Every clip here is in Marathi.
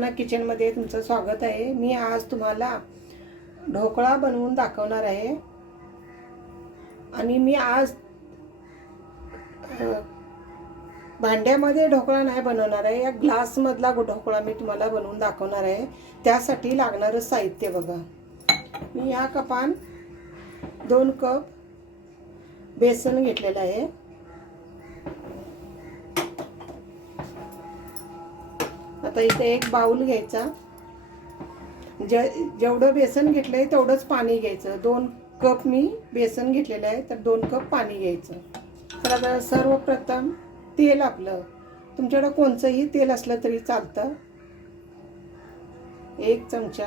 नमस्कार किचनमध्ये तुमचं स्वागत आहे. मी आज तुम्हाला ढोकळा बनवून दाखवणार आहे. आणि मी आज भांड्यामध्ये ढोकळा नाही बनवणार आहे. या ग्लासमधला ढोकळा मी तुम्हाला बनवून दाखवणार आहे. त्यासाठी लागणारं साहित्य बघा. मी या कपान दोन कप बेसन घेतलेलं आहे. आता इथे एक बाऊल घ्यायचा. जे जेवढं बेसन घेतलंय तेवढंच पाणी घ्यायचं. दोन कप मी बेसन घेतलेलं आहे तर दोन कप पाणी घ्यायचं. तर आता सर्वप्रथम तेल आपलं. तुमच्याकडं कोणचंही तेल असलं तरी चालतं. एक चमचा.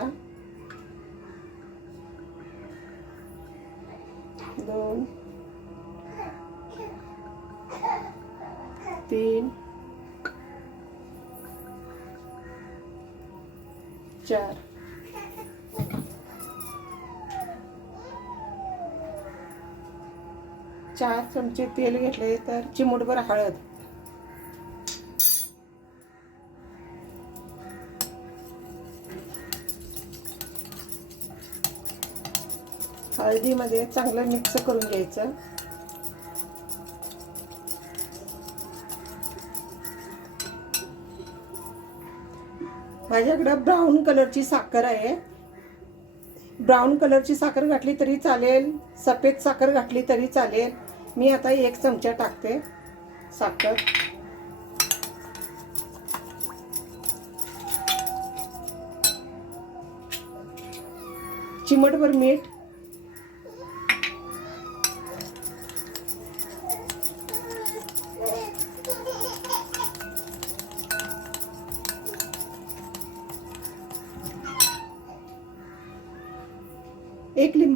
दोन. तीन. चार चार चमचे तेल घेतले तर चिमूटभर हळद. हळदीमध्ये चांगलं मिक्स करून घ्यायचं. माझ्याकडं ब्राऊन कलरची साखर आहे. ब्राऊन कलरची साखर घातली तरी चालेल. सफेद साखर घातली तरी चालेल. मी आता एक चमचा टाकते साखर. चिमटभर मीठ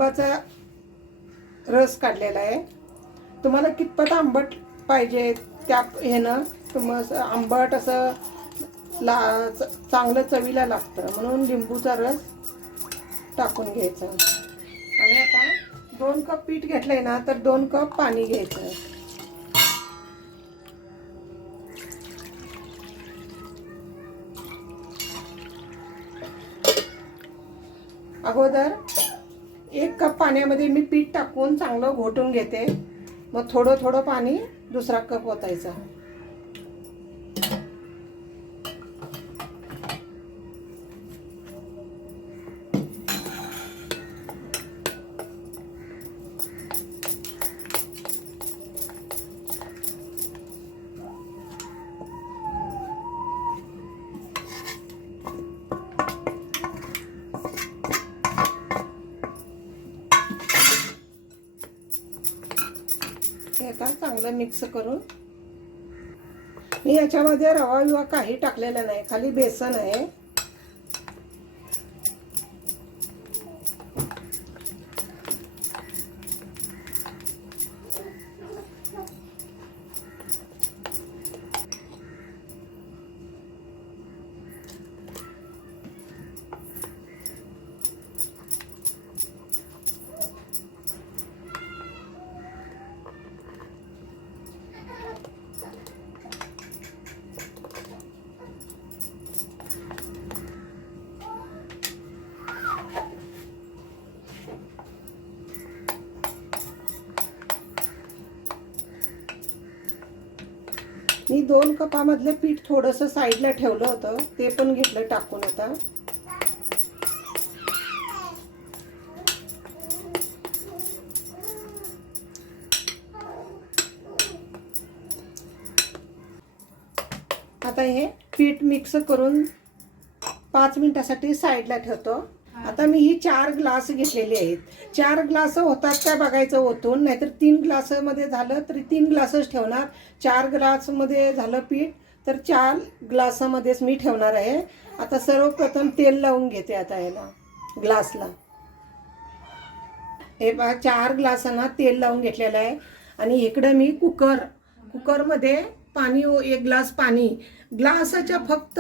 लिंबाचा रस काढलेला आहे. तुम्हाला कितपत आंबट पाहिजे त्या ह्यानं? तुम आंबट असं ला चांगलं चवीला लागतं. म्हणून लिंबूचा रस टाकून घ्यायचा. आणि आता दोन कप पीठ घेतलंय ना तर दोन कप पाणी घ्यायचं. अगोदर एक कप पाण्यामध्ये मी पीठ टाकून चांगलं घोटून घेते. मग थोडं थोडं पाणी दुसरा कप ओतायचा. चांगलं मिक्स करून. मी याच्यामध्ये रवा विवा काही टाकलेला नाही खाली बेसन आहे. मी दोन कपामधलं पीठ थोडंसं साईडला ठेवलं होतं. ते पण घेतलं टाकून आता. आता हे पीठ मिक्स करून पाच मिनिटासाठी साईडला ठेवतो. आता मी ही चार ग्लास घेतलेली आहेत. चार ग्लास होतात काय बघायचं ओतून नाहीतर तीन ग्लासमध्ये झालं तरी तीन ग्लासच ठेवणार. चार ग्लासमध्ये झालं पीठ तर चार ग्लासामध्येच मी ठेवणार आहे. आता सर्वप्रथम तेल लावून घेते आता याला ग्लासला. हे बघा चार ग्लासांना तेल लावून घेतलेलं आहे. आणि इकडं मी कुकर कुकरमध्ये पाणी एक ग्लास पाणी. ग्लासाच्या फक्त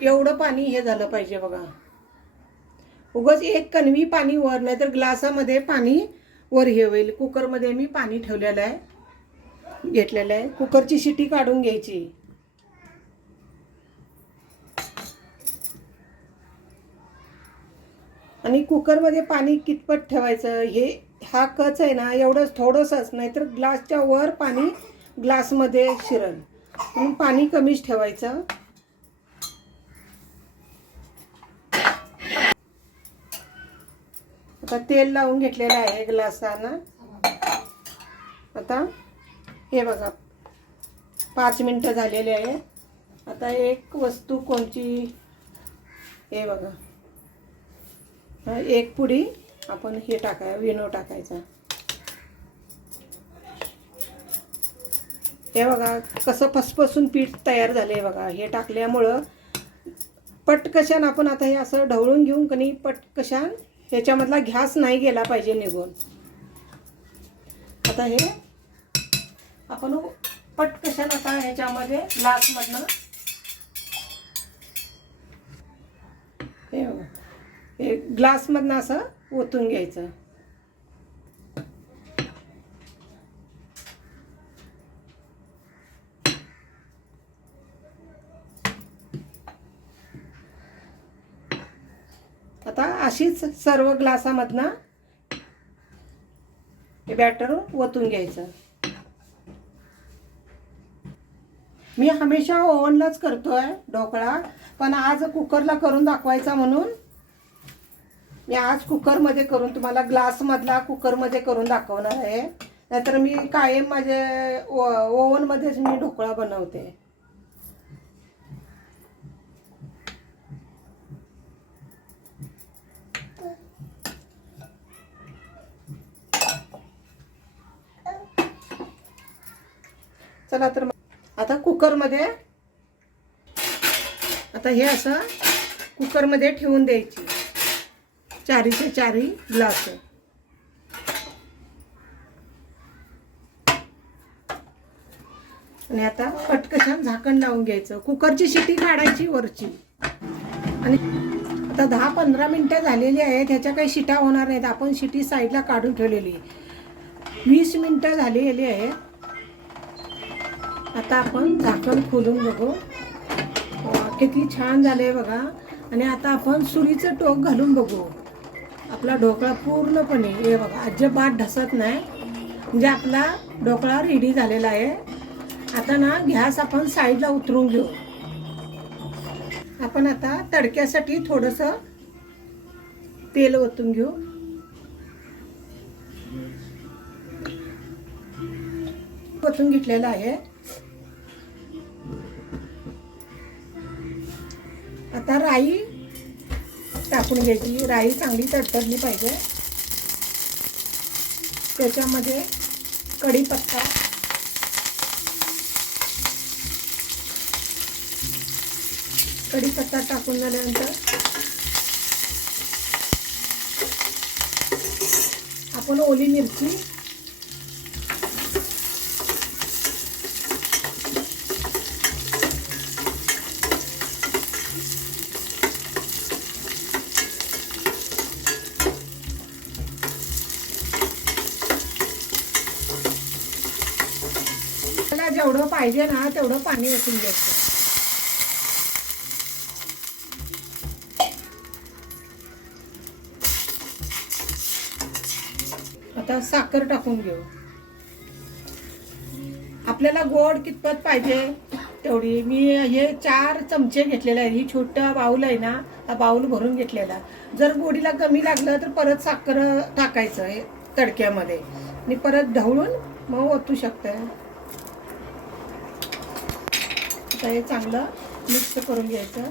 एवढं पाणी हे झालं पाहिजे बघा. उगच एक कणवी पाणी वर नाही तर ग्लासामध्ये पाणी वर हे होईल कुकरमध्ये मी पाणी ठेवलेलं आहे. घेतलेलं आहे. कुकरची शिटी काढून घ्यायची. आणि कुकरमध्ये पाणी कितपत ठेवायचं? हे हा कच आहे ना एवढंच थोडंसंच नाही तर ग्लासच्या वर पाणी ग्लासमध्ये शिरल. म्हणून पाणी कमीच ठेवायचं. आता तेल लावून घेतलेलं आहे ग्लासानं. आता हे बघा पाच मिनटं झालेले आहे. आता एक वस्तू कोणची? हे बघा. एक पुडी आपण हे टाकाय विनो टाकायचा. हे बघा कसं फसफसून पीठ तयार झालं आहे बघा. हे टाकल्यामुळं पटकशान आपण आता हे असं ढवळून घेऊन कणी पटकशान ह्याच्यामधला घ्यास नाही गेला पाहिजे निघून. आता हे आपण पटकशान आता ह्याच्यामध्ये ग्लासमधनं? हे हे ग्लासमधनं असं ओतून घ्यायचं आता अशीच सर्व ग्लासामधनं हे बॅटर ओतून घ्यायचं. मी हमेशा ओव्हनलाच करतोय ढोकळा पण आज कुकरला करून दाखवायचा म्हणून मी आज कुकरमध्ये करून तुम्हाला ग्लासमधला कुकरमध्ये करून दाखवणार आहे. नाहीतर मी कायम माझे ओव्हनमध्येच मी ढोकळा बनवते. चला तर आता कुकरमध्ये आता हे असं कुकरमध्ये ठेवून द्यायची. चारीचे चारी ग्लास. आणि आता कटकशान झाकण लावून घ्यायचं. कुकरची शिटी काढायची वरची. आणि आता दहा पंधरा मिनटं झालेली आहेत. ह्याच्या काही शिटा होणार नाहीत. आपण शिटी साईडला काढून ठेवलेली. वीस मिनटं झालेली आहेत. आता आपण झाकण खोलून बघू. किती छान झालंय बघा. आणि आता आपण सुरीचं टोक घालून बघू. आपला ढोकळा पूर्णपणे हे बघा अजिबात ढसत नाही. म्हणजे आपला ढोकळा रेडी झालेला आहे. आता ना गॅस आपण साईडला उतरून घेऊ. आपण आता तडक्यासाठी थोडस तेल ओतून घेऊ. ओतून घेतलेलं आहे. आता राई टाकून घ्यायची. राई चांगली तडतडली पाहिजे. त्याच्यामध्ये कढीपत्ता. कढीपत्ता टाकून झाल्यानंतर आपण ओली मिरची त्याला जेवढं पाहिजे ना तेवढं पाणी ओतून घ्यायचं. आता साखर टाकून घेऊ. आपल्याला गोड कितपत पाहिजे तेवढी. मी हे चार चमचे घेतलेले आहे ही छोटा बाऊल आहे ना हा बाऊल भरून घेतलेला. जर गोडीला कमी लागलं तर परत साखर टाकायचं आहे तडक्यामध्ये. आणि परत ढवळून मग ओतू शकतं आता हे चांगलं मिक्स करून घ्यायचं.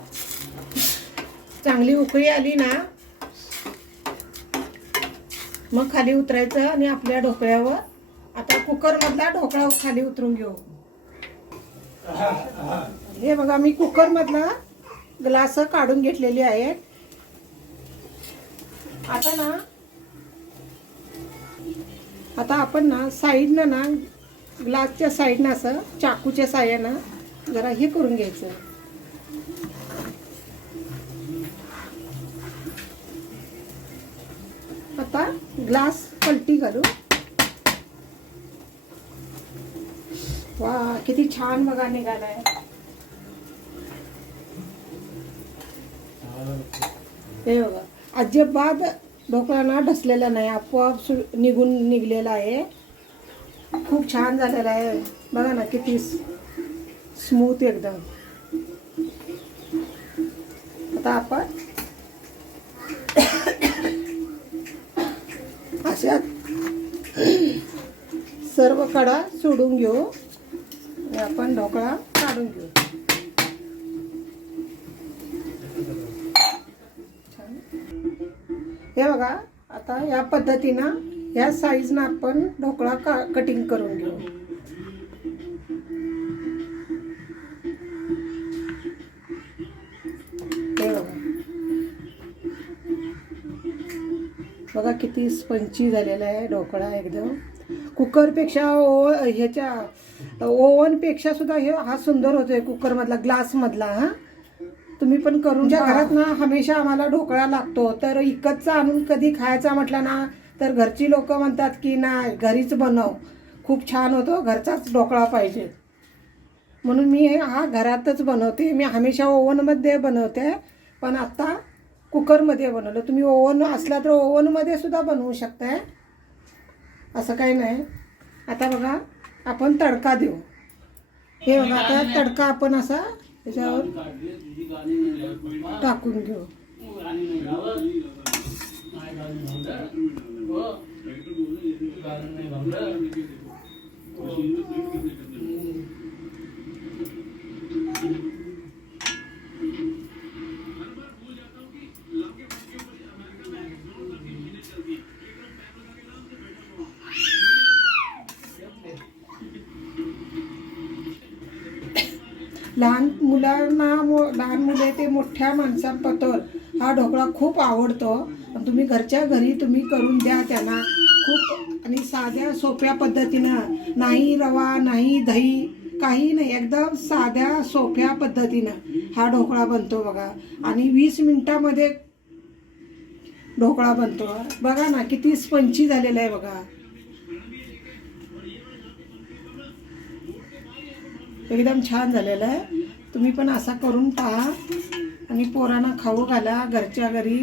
चांगली उकळी आली ना मग खाली उतरायचं आणि आपल्या ढोकळ्यावर आता कुकरमधला ढोकळा खाली उतरून घेऊ. हे बघा मी कुकरमधला ग्लास काढून घेतलेली आहेत आता ना आता आपण ना साईडनं ना ग्लासच्या साईडनं असं चाकूच्या साह्यानं जरा हे करून घ्यायचं. आता ग्लास पलटी घालू. वा किती छान बघा निघालाय. हे बघा अजिबात ढोकळा ना ढसलेला नाही आपोआप सु निघून निघलेला आहे. खूप छान झालेला आहे. बघा ना किती स्मूथ एकदम. आता आपण अशा सर्व कडा सोडून घेऊ आणि आपण ढोकळा काढून घेऊ. हे बघा आता या पद्धतीनं या साईजनं आपण ढोकळा का कटिंग करून घेऊ. बघा किती स्पंची झालेला आहे ढोकळा एकदम. कुकरपेक्षा ओ ह्याच्या ओव्हनपेक्षा सुद्धा हे हा सुंदर होतोय कुकरमधला ग्लासमधला हा. तुम्ही पण करून ज्या घरात ना हमेशा आम्हाला ढोकळा लागतो. तर इकतचा आणून कधी खायचा म्हटला ना तर घरची लोक म्हणतात की नाही घरीच बनव. खूप छान होतो. घरचाच ढोकळा पाहिजे. म्हणून मी हे घरातच बनवते. मी हमेशा ओव्हनमध्ये बनवते. पण आता कुकरमध्ये बनवलं. तुम्ही ओव्हन असला तर ओव्हनमध्ये सुद्धा बनवू शकताय. असं काही नाही. आता बघा आपण तडका देऊ. हे बघा आता तडका आपण असा त्याच्यावर टाकून घेऊ. हो. लहान मुलांना मो- लहान मुले ते मोठ्या माणसांपतर हा ढोकळा खूप आवडतो. तुम्ही घरच्या घरी तुम्ही करून द्या त्यांना खूप आणि साध्या सोप्या पद्धतीनं. नाही रवा नाही दही काही नाही. एकदम साध्या सोप्या पद्धतीनं हा ढोकळा बनतो बघा. आणि वीस मिनटामध्ये ढोकळा बनतो. बघा ना किती स्पंची झालेला आहे बघा. एकदम छान झालेलं आहे. तुम्ही पण असा करून पहा. आणि पोरांना खाऊ घाला घरच्या घरी.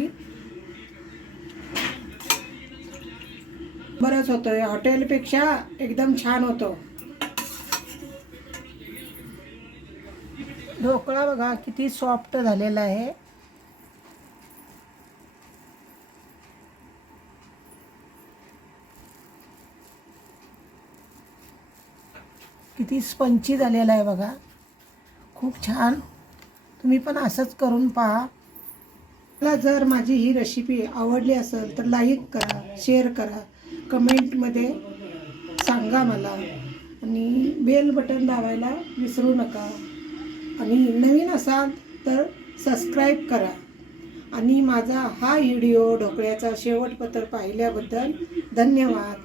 बरंच होतं हॉटेलपेक्षा एकदम छान होतो. ढोकळा बघा किती सॉफ्ट झालेला आहे. किती स्पंची झालेला आहे बघा. खूप छान. तुम्ही पण असंच करून पहा. मला जर माझी ही रेसिपी आवडली असेल तर लाईक करा शेअर करा. कमेंटमध्ये सांगा मला. आणि बेल बटन दाबायला विसरू नका. आणि नवीन असाल तर सबस्क्राईब करा. आणि माझा हा व्हिडिओ ढोकळ्याचा शेवटपत्र पाहिल्याबद्दल धन्यवाद.